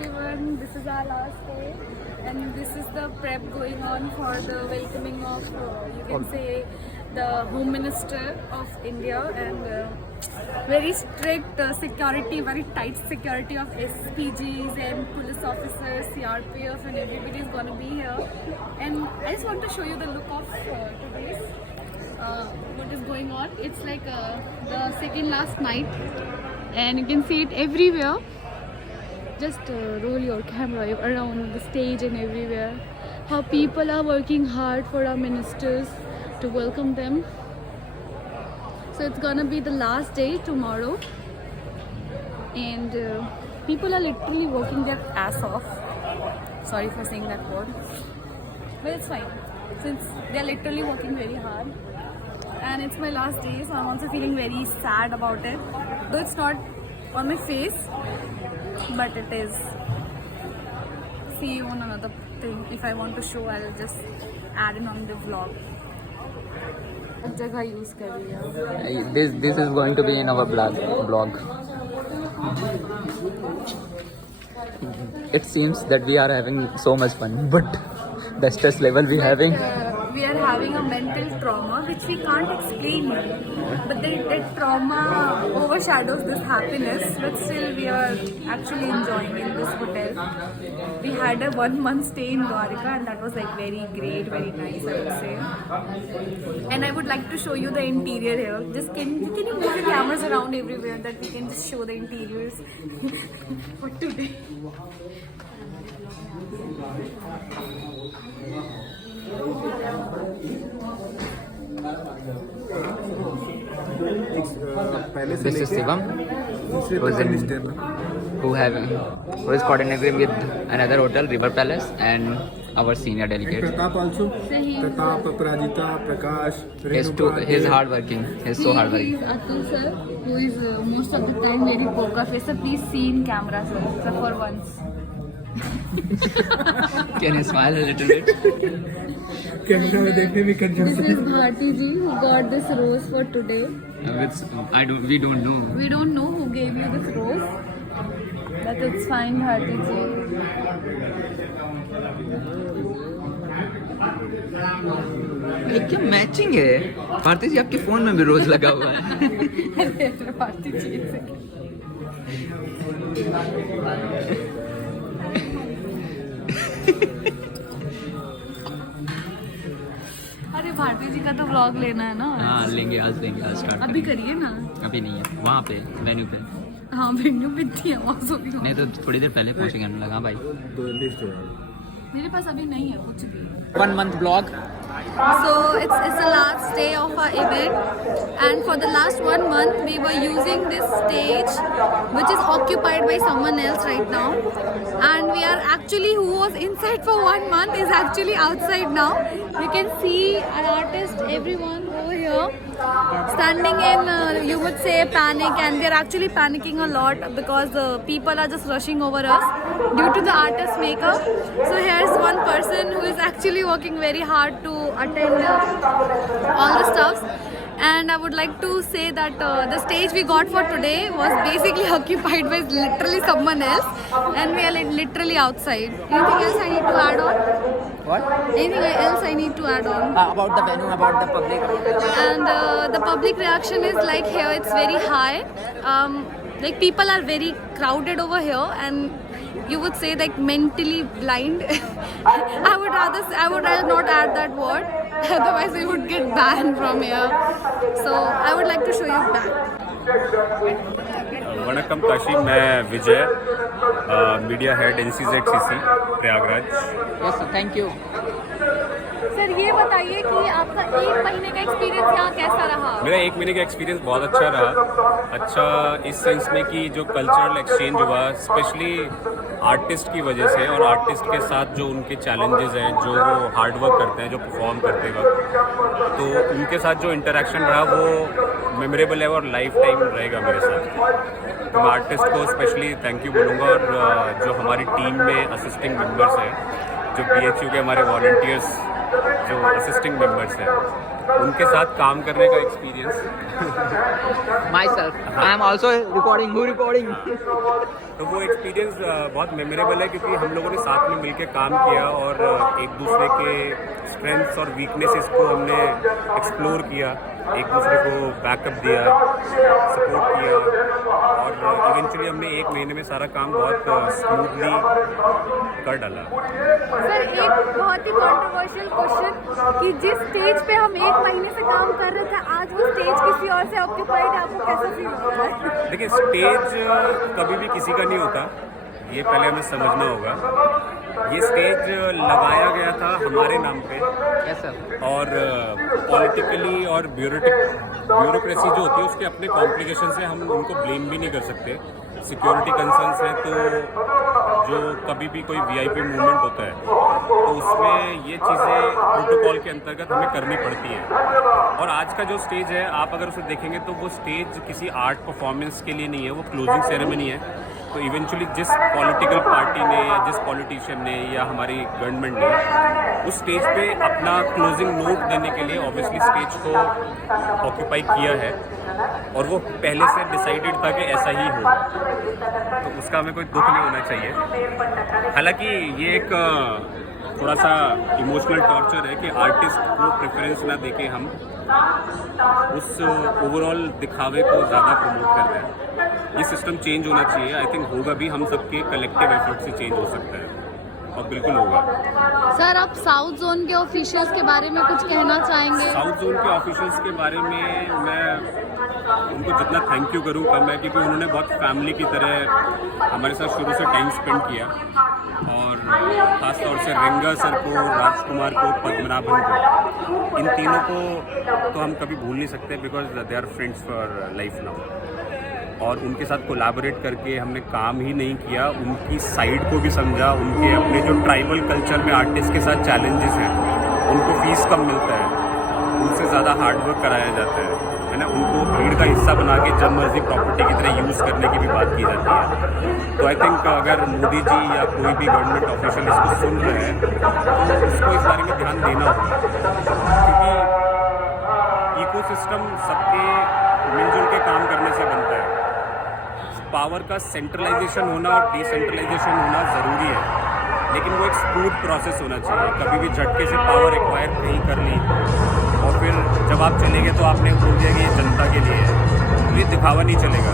everyone. This is our last day, and this is the prep going on for the welcoming of, you can say, the Home Minister of India, and very strict security, very tight security of SPGs and police officers, CRPF, and everybody is going to be here. And I just want to show you the look of today's. What is going on. It's like the second last night, and you can see it everywhere. Just roll your camera around the stage and everywhere. How people are working hard for our ministers to welcome them. So it's gonna be the last day tomorrow, and people are literally working their ass off. Sorry for saying that word, but it's fine since they're literally working very hard. And it's my last day, so I'm also feeling very sad about it. Though it's not on my face, but it is. See you on another thing. If I want to show, I'll just add it on the vlog. जगह use कर लिया. This is going to be in our blog. It seems that we are having so much fun, but the stress level we having. We are having a mental trauma which we can't explain, but that trauma overshadows this happiness. But still, we are actually enjoying in this hotel. We had a 1 month stay in Dwarka, and that was like very great, very nice, I would say. And I would like to show you the interior here. Just can you move the cameras around everywhere that we can just show the interiors for today. This is Shivam, who is coordinating with another hotel, River Palace, and our senior delegate. Pratap also. Pratap, Parajita, Prakash. He's hardworking. He's so He hardworking. is Atul sir, who is most of the time very poker face. So please see in camera, sir, for once. Can you smile a little bit? Camera में देखने भी कंजूस This is Bharti ji who got this rose for today. We don't know. We don't know who gave you this rose, but it's fine, Bharti ji. ये क्या matching है? भारती जी आपके phone में भी रोज लगा हुआ है. Bharti ji. अरे भारती जी का तो व्लॉग लेना है ना. हाँ लेंगे आज स्टार्ट. अभी करिए ना. अभी नहीं है, वहाँ पे वेन्यू पे. हाँ वेन्यू भी थी आवाज होगी. नहीं तो थोड़ी देर पहले पहुँचेंगे हम लगा भाई. मेरे पास अभी नहीं है कुछ भी. 1 month vlog. So it's the last day of our event, and for the last 1 month we were using this stage which is occupied by someone else right now, and we are actually, who was inside for 1 month is actually outside now. You can see an artist, everyone over here standing in you would say panic, and they're actually panicking a lot because people are just rushing over us due to the artist makeup. So here's one person who is actually working very hard to attend all the stuffs, and I would like to say that the stage we got for today was basically occupied by literally someone else, and we are literally outside. Anything else I need to add on? What? Anything else I need to add on? About the venue, about the public. And the public reaction is like here it's very high. Like people are very crowded over here, and you would say like mentally blind. I would rather not add that word, otherwise we would get banned from here. So I would like to show you back. वनकम काशी, मैं Vijay, media head NCZCC Prayagraj. Yes, thank you. Sir ये बताइए कि आपका 1 महीने का experience यहाँ कैसा रहा? मेरा 1 महीने का एक्सपीरियंस बहुत अच्छा रहा. अच्छा इस सेंस में कि जो कल्चरल एक्सचेंज हुआ, स्पेशली आर्टिस्ट की वजह से, और आर्टिस्ट के साथ जो उनके चैलेंजेस हैं, जो वो हार्डवर्क करते हैं, जो परफॉर्म करते वक्त, तो उनके साथ जो इंटरेक्शन रहा वो मेमोरेबल है और लाइफ टाइम रहेगा मेरे साथ. तो मैं आर्टिस्ट को स्पेशली थैंक यू बोलूँगा, और जो हमारी टीम में असिस्टिंग मेंबर्स हैं, जो BHU के हमारे वॉलंटियर्स जो असिस्टिंग मेंबर्स हैं उनके साथ काम करने का experience. My self I am also recording. तो वो एक्सपीरियंस बहुत मेमोरेबल है क्योंकि हम लोगों ने साथ में मिलकर काम किया और एक दूसरे के स्ट्रेंथ्स और वीकनेसेस को हमने एक्सप्लोर किया, एक दूसरे को बैकअप दिया, सपोर्ट किया और इवेंचुअली हमने 1 महीने में सारा काम बहुत स्मूथली कर डाला। सर एक बहुत ही कंट्रोवर्शियल क्वेश्चन कि जिस स्टेज पे हम 1 महीने से काम कर रहे थे आज वो स्टेज किसी और से ऑक्यूपाइड है, आपको कैसा फील हो रहा है? देखिए स्टेज कभी भी किसी का नहीं होता, ये पहले हमें समझना होगा। ये स्टेज लगाया गया था हमारे नाम पे और पॉलिटिकली और ब्यूरोक्रेसी जो होती है उसके अपने कॉम्प्लिकेशन से हम उनको ब्लेम भी नहीं कर सकते। सिक्योरिटी कंसर्न्स हैं तो जो कभी भी कोई वीआईपी मूवमेंट होता है तो उसमें ये चीज़ें प्रोटोकॉल के अंतर्गत हमें करनी पड़ती हैं। और आज का जो स्टेज है आप अगर उसे देखेंगे तो वो स्टेज किसी आर्ट परफॉर्मेंस के लिए नहीं है, वो क्लोजिंग सेरेमनी है। तो इवेंचुअली जिस पॉलिटिकल पार्टी ने या जिस पॉलिटिशियन ने या हमारी गवर्नमेंट ने उस स्टेज पे अपना क्लोजिंग नोट देने के लिए ऑब्वियसली स्टेज को ऑक्यूपाई किया है और वो पहले से डिसाइडेड था कि ऐसा ही होगा, तो उसका हमें कोई दुख नहीं होना चाहिए। हालांकि ये एक थोड़ा सा इमोशनल टॉर्चर है कि आर्टिस्ट को प्रेफरेंस ना देके हम उस ओवरऑल दिखावे को ज़्यादा प्रमोट कर रहे हैं। ये सिस्टम चेंज होना चाहिए, आई थिंक होगा भी, हम सबके कलेक्टिव एफर्ट से चेंज हो सकता है और बिल्कुल होगा। सर आप साउथ जोन के ऑफिशियल्स के बारे में कुछ कहना चाहेंगे? साउथ जोन के ऑफिशियल्स के बारे में मैं उनको जितना थैंक यू करूँ कम है, क्योंकि उन्होंने बहुत फैमिली की तरह हमारे साथ शुरू से टाइम स्पेंड किया और ख़ासतौर से रेंगा सर को, राजकुमार को, पद्मनाभन को, इन तीनों को तो हम कभी भूल नहीं सकते because they are friends for life now. और उनके साथ कोलैबोरेट करके हमने काम ही नहीं किया, उनकी साइड को भी समझा, उनके अपने जो ट्राइबल कल्चर में आर्टिस्ट के साथ चैलेंजेस हैं, उनको फीस कम मिलता है, उनसे ज़्यादा हार्डवर्क कराया जाता है ना, उनको भीड़ का हिस्सा बना के जब मर्जी प्रॉपर्टी की तरह यूज़ करने की भी बात की जाती है। तो आई थिंक अगर मोदी जी या कोई भी गवर्नमेंट ऑफिशियल इसको सुन रहे हैं तो उसको इस बारे में ध्यान देना होगा, क्योंकि इकोसिस्टम सबके मिलजुल के काम करने से बनता है। पावर का सेंट्रलाइजेशन होना और डिसेंट्रलाइजेशन होना ज़रूरी है, लेकिन वो एक स्मूथ प्रोसेस होना चाहिए। कभी भी झटके से पावर एक्वायर नहीं कर ली और फिर जब आप चलेंगे तो आपने बोल दिया कि ये जनता के लिए है, तो ये दिखावा नहीं चलेगा।